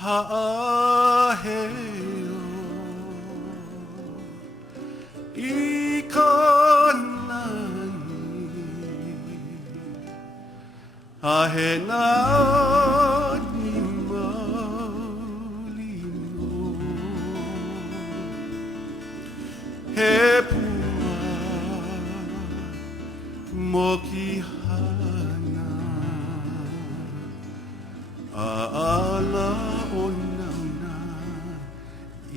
Ha'aheo ikanai ahena ni malino he pua mokihana aala o nauna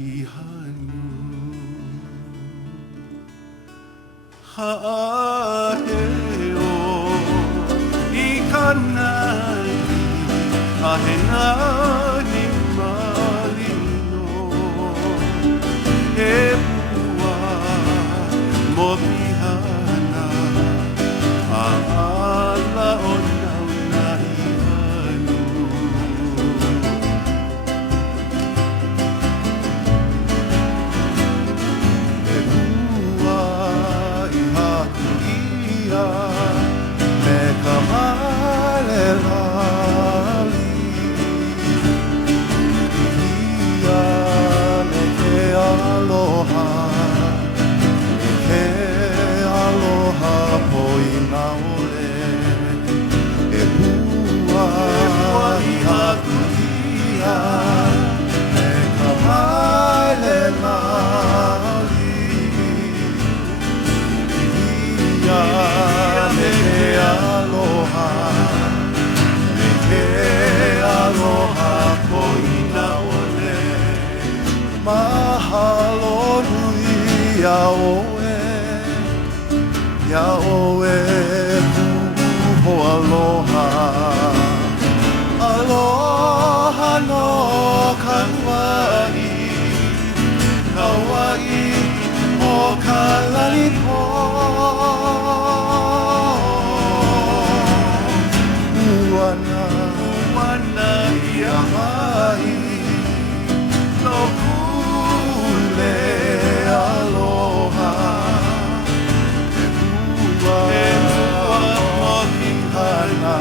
ihanu ha'aheo ikanai ahena ni malino he pua mokihana aala o nauna ihanu he pua I hatu ia me ka male lali ia me ke aloha poina ole e pua I hatu ia me ka male lali ia me ke aloha poina ole mahalo nui ia oe ia oe ho aloha aloha no kauai o ka lalipo uana ia mai no kule aloha e mua mokihana